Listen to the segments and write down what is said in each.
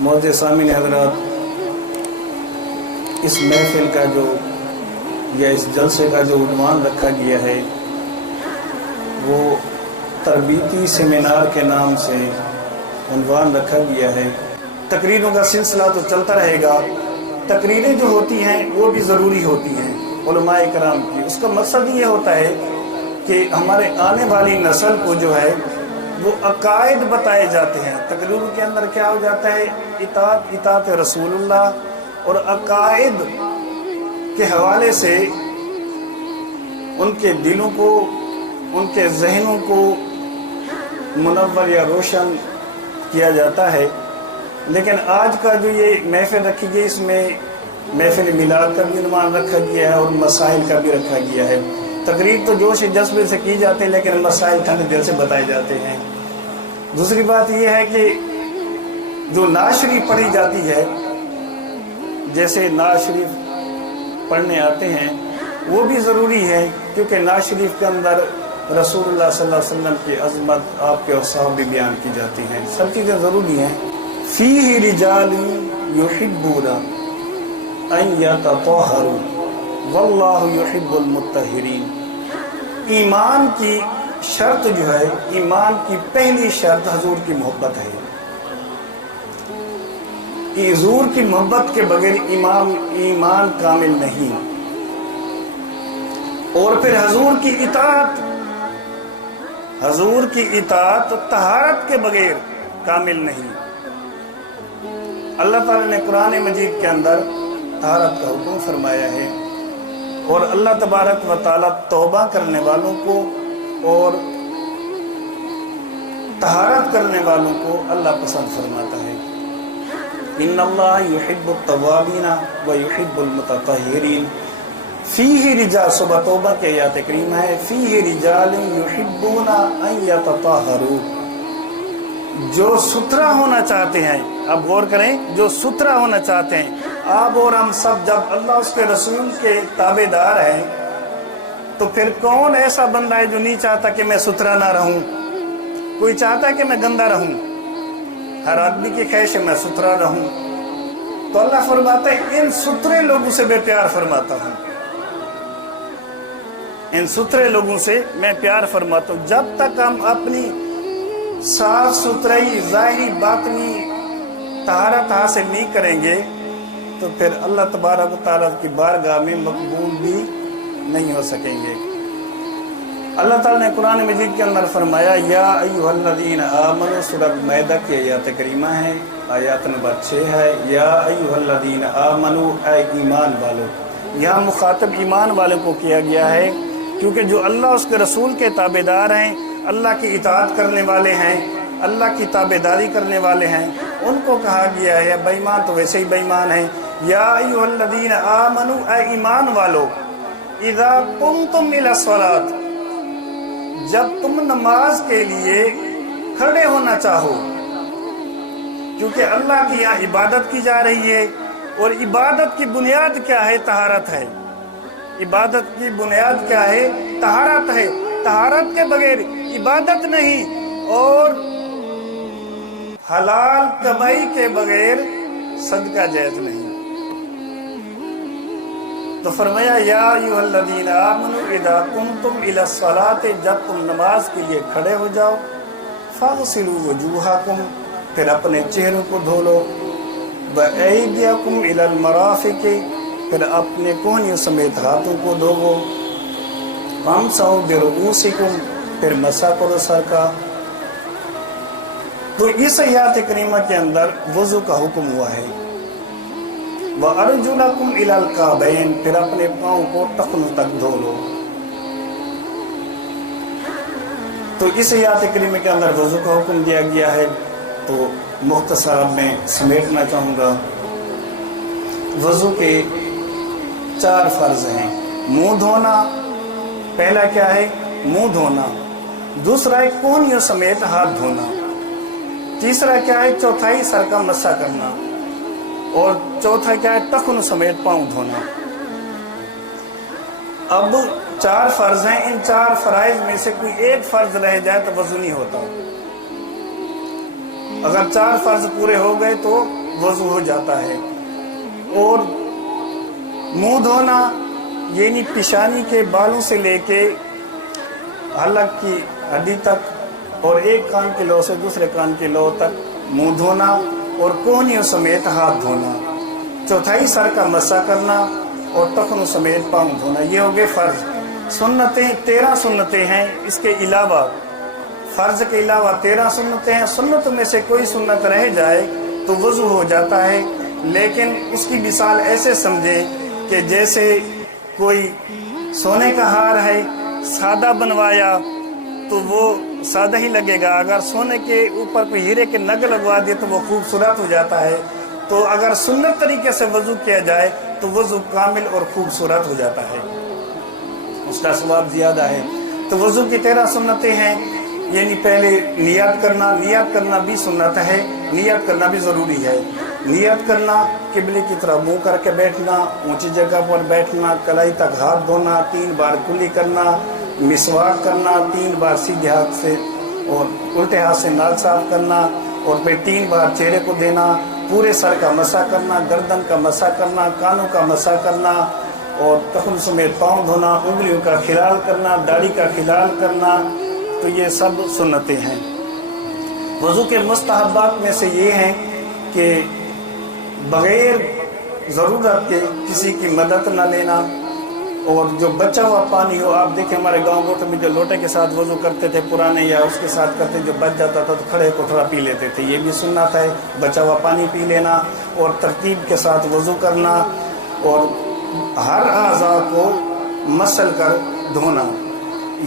معزز سامعین حضرات، اس محفل کا جو یا اس جلسے کا جو عنوان رکھا گیا ہے وہ تربیتی سیمینار کے نام سے عنوان رکھا گیا ہے۔ تقریروں کا سلسلہ تو چلتا رہے گا، تقریریں جو ہوتی ہیں وہ بھی ضروری ہوتی ہیں علماء کرام کی۔ اس کا مقصد یہ ہوتا ہے کہ ہمارے آنے والی نسل کو جو ہے وہ عقائد بتائے جاتے ہیں۔ تقریروں کے اندر کیا ہو جاتا ہے؟ اطاعت رسول اللہ اور عقائد کے حوالے سے ان کے دلوں کو، ان کے ذہنوں کو منور یا روشن کیا جاتا ہے۔ لیکن آج کا جو یہ محفل رکھی گئی، اس میں محفل میلاد کا بھی عنوان رکھا گیا ہے اور مسائل کا بھی رکھا گیا ہے۔ تقریر تو جوش جذبے سے کی جاتے ہیں لیکن مسائل ٹھنڈے دل سے بتائے جاتے ہیں۔ دوسری بات یہ ہے کہ جو نعت شریف پڑھی جاتی ہے، جیسے نعت شریف پڑھنے آتے ہیں، وہ بھی ضروری ہے کیونکہ نعت شریف کے اندر رسول اللہ صلی اللہ علیہ وسلم کی عظمت، آپ کے اوصاف بھی بیان کی جاتی ہیں۔ سب چیزیں ضروری ہیں۔ فیہ رجال یحبون ان یتطہروا واللہ یحب المطہرین۔ ایمان کی شرط جو ہے، ایمان کی پہلی شرط حضور کی محبت ہے۔ حضور کی محبت کے بغیر ایمان کامل نہیں، اور پھر حضور کی اطاعت طہارت کے بغیر کامل نہیں۔ اللہ تعالیٰ نے قرآن مجید کے اندر طہارت کا حکم فرمایا ہے، اور اللہ تبارک و تعالیٰ توبہ کرنے والوں کو اور طہارت کرنے والوں کو اللہ پسند فرماتا ہے۔ ان اللہ یحب التوابین و یحب المتطہرین۔ فیہ رجال، صبح توبہ کے آیات کریمہ ہے، فیہ رجال یحبون ان یتطہروا۔ جو ستھرا ہونا چاہتے ہیں، اب غور کریں، جو ستھرا ہونا چاہتے ہیں، آپ اور ہم سب جب اللہ اس کے رسول کے تابع دار ہیں تو پھر کون ایسا بندہ ہے جو نہیں چاہتا کہ میں ستھرا نہ رہوں؟ کوئی چاہتا ہے کہ میں گندا رہوں؟ ہر آدمی کی خواہش ہے میں ستھرا رہوں۔ تو اللہ فرماتا ہے ان ستھرے لوگوں سے میں پیار فرماتا ہوں، ان ستھرے لوگوں سے میں پیار فرماتا ہوں۔ جب تک ہم اپنی صاف ستھرائی ظاہری باطنی طہارت حاصل نہیں کریں گے تو پھر اللہ تبارک و تعالیٰ کی بارگاہ میں مقبول بھی نہیں ہو سکیں گے۔ اللہ تعالیٰ نے قرآن مجید کے اندر فرمایا، یا ایھا الذین آمنوا، سورہ مائدہ کی آیات کریمہ ہے، آیات نمبر 6 ہے، یا ایھا الذین آمنوا، اے ایمان والو۔ یہاں مخاطب ایمان والوں کو کیا گیا ہے کیونکہ جو اللہ اس کے رسول کے تابع دار ہیں، اللہ کی اطاعت کرنے والے ہیں، اللہ کی تابعداری کرنے والے ہیں، ان کو کہا گیا ہے۔ بے ایمان تو ویسے ہی بے ایمان ہیں۔ یا ایھا الذین آمنوا، اے ایمان والو، اذا قمتم الی الصلاۃ، جب تم نماز کے لیے کھڑے ہونا چاہو، کیونکہ اللہ کی یہاں عبادت کی جا رہی ہے، اور عبادت کی بنیاد کیا ہے؟ طہارت ہے۔ عبادت کی بنیاد کیا ہے؟ طہارت ہے۔ طہارت کے بغیر عبادت نہیں، اور حلال کمائی کے بغیر صدقہ جائز نہیں۔ تو فرمایا، یا ایھا الذین آمنوا اذا قمتم الی الصلاۃ، جب تم نماز کے لیے کھڑے ہو جاؤ، فاغسلوا وجوہکم، پھر اپنے چہروں کو دھو لو، وایدیکم الی المرافق، پھر اپنے کوہنیوں سمیت ہاتھوں کو دھوو، وامسحوا برؤوسکم، پھر مسح کرو سر کا۔ تو اس آیات کریمہ کے اندر وضو کا حکم ہوا ہے۔ وَأَرْجُلَكُمْ إِلَى الْكَعْبَيْنِ، پھر اپنے پاؤں کو ٹخنوں تک دھو لو۔ تو اس آیات کریمہ کے اندر وضو کا حکم دیا گیا ہے۔ تو مختصر میں سمیٹنا چاہوں گا، وضو کے 4 فرض ہیں۔ منہ دھونا، پہلا کیا ہے؟ منہ دھونا۔ دوسرا ہے کوہنیوں سمیت ہاتھ دھونا۔ تیسرا کیا ہے؟ چوتھائی سر کا مسح کرنا، اور چوتھا کیا ہے؟ ٹخن سمیت پاؤں دھونا۔ اب 4 فرض ہیں، ان 4 فرائض میں سے کوئی ایک فرض رہ جائے تو وضو نہیں ہوتا۔ اگر 4 فرض پورے ہو گئے تو وضو ہو جاتا ہے۔ اور منہ دھونا یعنی پیشانی کے بالوں سے لے کے حلق کی ہڈی تک اور ایک کان کے لو سے دوسرے کان کے لو تک منہ دھونا اور کونیوں سمیت ہاتھ دھونا۔ چوتھائی سر کا مسح کرنا اور ٹخنوں سمیت پاؤں دھونا۔ یہ ہو گئے فرض۔ سنتیں 13 سنتیں ہیں، اس کے علاوہ فرض کے علاوہ 13 سنتیں ہیں۔ سنتوں میں سے کوئی سنت رہ جائے تو وضو ہو جاتا ہے، لیکن اس کی مثال ایسے سمجھے کہ جیسے کوئی سونے کا ہار ہے، سادہ بنوایا تو وہ سادہ ہی لگے گا، اگر سونے کے اوپر کوئی ہیرے کے نگ لگوا دیے تو وہ خوبصورت ہو جاتا ہے۔ تو اگر سنت طریقے سے وضو کیا جائے تو وضو کامل اور خوبصورت ہو جاتا ہے، اس کا ثواب زیادہ ہے۔ تو وضو کی 13 سنتیں ہیں، یعنی پہلے نیت کرنا، نیت کرنا بھی سنت ہے، نیت کرنا بھی ضروری ہے۔ نیت کرنا، قبلے کی طرف منہ کر کے بیٹھنا، اونچی جگہ پر بیٹھنا، کلائی تک ہاتھ دھونا، 3 بار کلی کرنا، مسواک کرنا 3 بار سیدھے ہاتھ سے اور الٹے ہاتھ سے ناک صاف کرنا، اور پھر 3 بار چہرے کو دینا، پورے سر کا مسح کرنا، گردن کا مسح کرنا، کانوں کا مسح کرنا، اور ٹخن سمیت پاؤں دھونا، انگلیوں کا خلال کرنا، داڑھی کا خلال کرنا۔ تو یہ سب سنتیں ہیں۔ وضو کے مستحبات میں سے یہ ہیں کہ بغیر ضرورت کے کسی کی مدد نہ لینا، اور جو بچا ہوا پانی ہو، آپ دیکھیں ہمارے گاؤں گوٹھ میں جو لوٹے کے ساتھ وضو کرتے تھے پرانے، یا اس کے ساتھ کرتے جو بچ جاتا تھا تو کھڑے کوٹھرا پی لیتے تھے، یہ بھی سنت ہے، بچا ہوا پانی پی لینا اور ترتیب کے ساتھ وضو کرنا، اور ہر اعضاء کو مسل کر دھونا،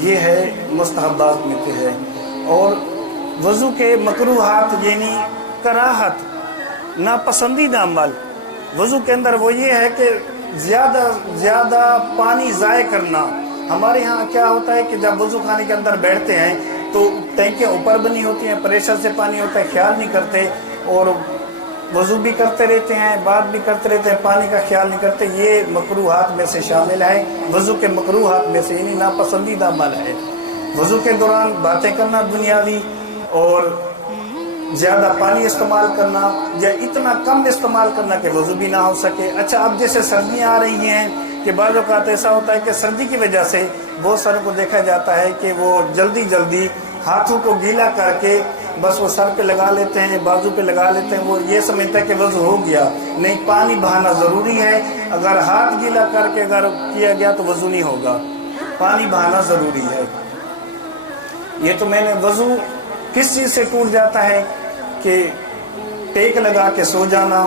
یہ ہے مستحبات میں سے ہے۔ اور وضو کے مکروہات یعنی کراہت، ناپسندیدہ عمل وضو کے اندر وہ یہ ہے کہ زیادہ پانی ضائع کرنا۔ ہمارے ہاں کیا ہوتا ہے کہ جب وضو خانے کے اندر بیٹھتے ہیں تو ٹینکیاں اوپر بنی ہوتی ہیں، پریشر سے پانی ہوتا ہے، خیال نہیں کرتے، اور وضو بھی کرتے رہتے ہیں، بات بھی کرتے رہتے ہیں، پانی کا خیال نہیں کرتے۔ یہ مکروہات میں سے شامل ہے، وضو کے مکروہات میں سے، یعنی ناپسندیدہ عمل ہے۔ وضو کے دوران باتیں کرنا دنیاوی، اور زیادہ پانی استعمال کرنا یا اتنا کم استعمال کرنا کہ وضو بھی نہ ہو سکے۔ اچھا، اب جیسے سردیاں آ رہی ہیں کہ بعض اوقات ایسا ہوتا ہے کہ سردی کی وجہ سے بہت ساروں کو دیکھا جاتا ہے کہ وہ جلدی ہاتھوں کو گیلا کر کے بس وہ سر پہ لگا لیتے ہیں، بازو پہ لگا لیتے ہیں، وہ یہ سمجھتا ہے کہ وضو ہو گیا۔ نہیں، پانی بہانا ضروری ہے۔ اگر ہاتھ گیلا کر کے اگر کیا گیا تو وضو نہیں ہوگا، پانی بہانا ضروری ہے۔ یہ تو میں نے وضو کس چیز سے ٹوٹ جاتا ہے کہ ٹیک لگا کے سو جانا،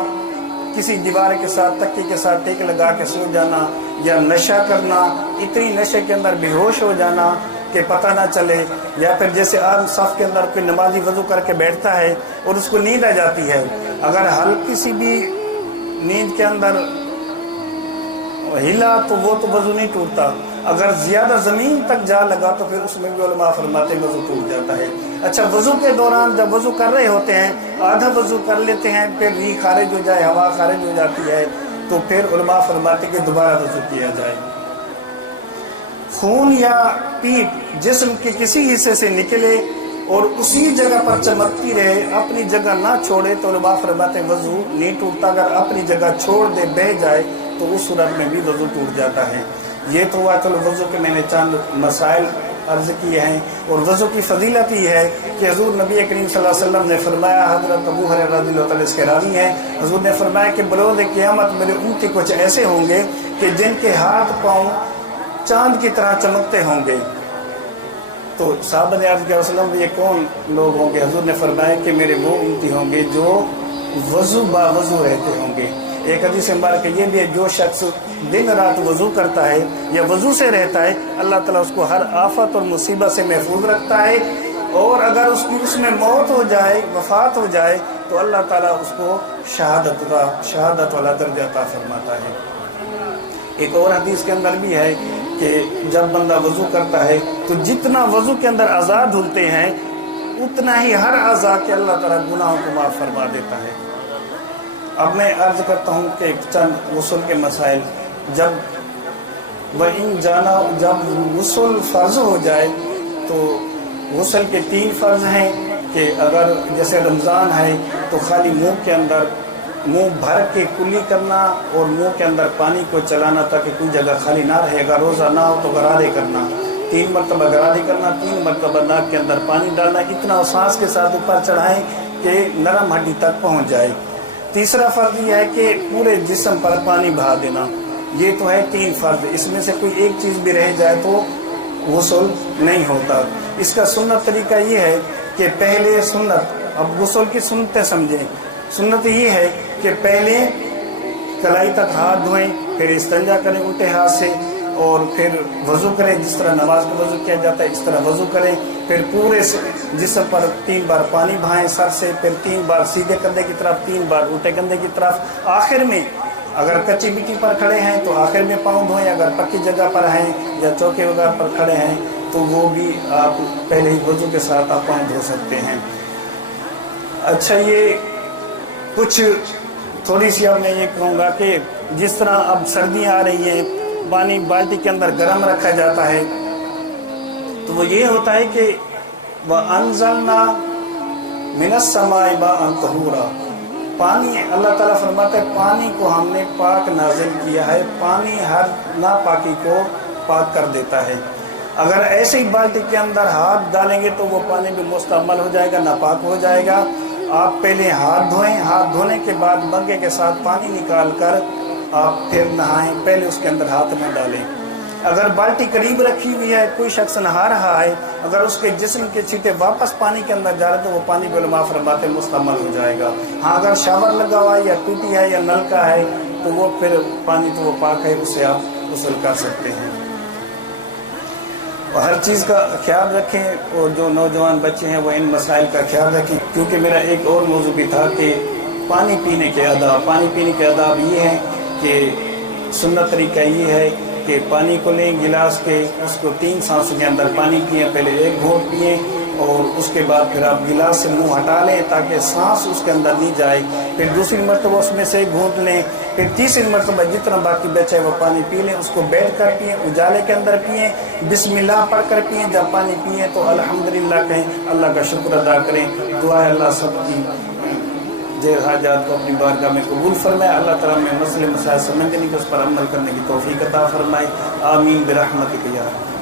کسی دیوار کے ساتھ تکیے کے ساتھ ٹیک لگا کے سو جانا، یا نشہ کرنا، اتنی نشے کے اندر بے ہوش ہو جانا کہ پتہ نہ چلے، یا پھر جیسے عام صف کے اندر کوئی نمازی وضو کر کے بیٹھتا ہے اور اس کو نیند آ جاتی ہے، اگر ہلکی سی بھی نیند کے اندر ہلا تو وہ تو وضو نہیں ٹوٹتا، اگر زیادہ زمین تک جا لگا تو پھر اس میں بھی علماء فرماتے ہیں وضو ٹوٹ جاتا ہے۔ اچھا، وضو کے دوران جب وضو کر رہے ہوتے ہیں، آدھا وضو کر لیتے ہیں، پھر ری خارج ہو جائے، ہوا خارج ہو جاتی ہے، تو پھر علماء فرماتے ہیں کہ دوبارہ وضو کیا جائے۔ خون یا پیپ جسم کے کسی حصے سے نکلے اور اسی جگہ پر چمکتی رہے، اپنی جگہ نہ چھوڑے تو علماء فرماتے ہیں وضو نہیں ٹوٹتا، اگر اپنی جگہ چھوڑ دے، بہہ جائے تو اس صورت میں بھی وضو ٹوٹ جاتا ہے۔ یہ تو ہوا چلو وضو کے میں نے چند مسائل عرض کیے ہیں، اور وضو کی فضیلت یہ ہے کہ حضور نبی کریم صلی اللہ علیہ وسلم نے فرمایا، حضرت ابو ہریرہ رضی اللہ تعالیٰ اس کے راوی ہیں، حضور نے فرمایا کہ بروز قیامت میرے امتی کچھ ایسے ہوں گے کہ جن کے ہاتھ پاؤں چاند کی طرح چمکتے ہوں گے۔ تو صحابہ نے عرض کیا رسول اللہ یہ کون لوگ ہوں گے؟ حضور نے فرمایا کہ میرے وہ امتی ہوں گے جو وضو با وضو رہتے ہوں گے۔ ایک حدیث مبارک یہ بھی ہے، جو شخص دن رات وضو کرتا ہے یا وضو سے رہتا ہے، اللہ تعالیٰ اس کو ہر آفت اور مصیبت سے محفوظ رکھتا ہے، اور اگر اس میں موت ہو جائے، وفات ہو جائے تو اللہ تعالیٰ اس کو شہادت والا درجہ عطا فرماتا ہے۔ ایک اور حدیث کے اندر بھی ہے کہ جب بندہ وضو کرتا ہے تو جتنا وضو کے اندر اعضاء دھلتے ہیں اتنا ہی ہر اعضاء کے اللہ تعالیٰ گناہوں کو معاف فرما دیتا ہے۔ اب میں عرض کرتا ہوں کہ چند غسل کے مسائل، جب غسل فرض ہو جائے تو غسل کے 3 فرض ہیں کہ اگر جیسے رمضان ہے تو خالی منہ کے اندر منہ بھر کے کلی کرنا اور منہ کے اندر پانی کو چلانا تاکہ کوئی جگہ خالی نہ رہے. اگر روزہ نہ ہو تو غرارے کرنا, 3 مرتبہ غرارے کرنا, 3 مرتبہ ناک کے اندر پانی ڈالنا, اتنا سانس کے ساتھ اوپر چڑھائیں کہ نرم ہڈی تک پہنچ جائے. تیسرا فرض یہ ہے کہ پورے جسم پر پانی بہا دینا. یہ تو ہے 3 فرض, اس میں سے کوئی ایک چیز بھی رہ جائے تو غسل نہیں ہوتا. اس کا سنت طریقہ یہ ہے کہ پہلے سنت, اب غسل کی سنتیں سمجھیں. سنت یہ ہے کہ پہلے کلائی تک ہاتھ دھوئیں, پھر استنجا کریں الٹے ہاتھ سے, اور پھر وضو کریں جس طرح نماز کا وضو کیا جاتا ہے اس طرح وضو کریں. پھر پورے جسم پر 3 بار پانی بہائیں سر سے, پھر 3 بار سیدھے کندھے کی طرف, 3 بار الٹے کندھے کی طرف. آخر میں اگر کچی مٹی پر کھڑے ہیں تو آخر میں پاؤں دھوئیں, اگر پکی جگہ پر ہیں یا چوکے وغیرہ پر کھڑے ہیں تو وہ بھی آپ پہلے ہی وضو کے ساتھ آپ پاؤں دھو سکتے ہیں. اچھا, یہ کچھ تھوڑی سی اب میں یہ کہوں گا کہ جس طرح اب سردیاں آ رہی ہیں, پانی بالٹی کے اندر گرم رکھا جاتا ہے, تو وہ یہ ہوتا ہے کہ وَأَنزَلْنَا مِنَ السَّمَاءِ مَاءً طَهُورًا, پانی اللہ تعالیٰ فرماتا ہے پانی کو ہم نے پاک نازل کیا ہے. پانی ہر ناپاکی کو پاک کر دیتا ہے. اگر ایسے ہی بالٹی کے اندر ہاتھ ڈالیں گے تو وہ پانی بھی مستعمل ہو جائے گا, ناپاک ہو جائے گا. آپ پہلے ہاتھ دھوئیں, ہاتھ دھونے کے بعد بگے کے ساتھ پانی نکال کر آپ پھر نہائیں, پہلے اس کے اندر ہاتھ نہ ڈالیں. اگر بالٹی قریب رکھی ہوئی ہے, کوئی شخص نہا رہا ہے, اگر اس کے جسم کے چھینٹے واپس پانی کے اندر جا رہے تو وہ پانی بھی علماء فرماتے مستعمل ہو جائے گا. ہاں, اگر شاور لگا ہوا ہے یا ٹوٹی ہے یا نل کا ہے تو وہ پھر پانی تو وہ پاک ہے, اسے آپ غسل کر سکتے ہیں. ہر چیز کا خیال رکھیں, اور جو نوجوان بچے ہیں وہ ان مسائل کا خیال رکھیں. کیونکہ میرا ایک اور موضوع بھی تھا کہ پانی پینے کے آداب. پانی پینے کے آداب یہ ہیں کہ سنت طریقہ یہ ہے کہ پانی کو لیں گلاس کے, اس کو 3 سانسوں کے اندر پانی پئیں. پہلے 1 گھونٹ پئیں اور اس کے بعد پھر آپ گلاس سے منہ ہٹا لیں تاکہ سانس اس کے اندر نہیں جائے. پھر دوسری مرتبہ اس میں سے 1 گھونٹ لیں, پھر تیسری مرتبہ جتنا باقی بچا ہے وہ پانی پی لیں. اس کو بیٹھ کر پئیں, اجالے کے اندر پئیں, بسم اللہ پڑھ کر پئیں. جب پانی پئیں تو الحمدللہ کہیں, اللہ کا شکر ادا کریں. دعا ہے اللہ سب کی دیر حاجات کو اپنی بارگاہ میں قبول فرمائے. اللہ تعالیٰ میں مسئلے مسائل سمجھنے کی, اس پر عمل کرنے کی توفیق عطا فرمائے. آمین برحمتک یا رب.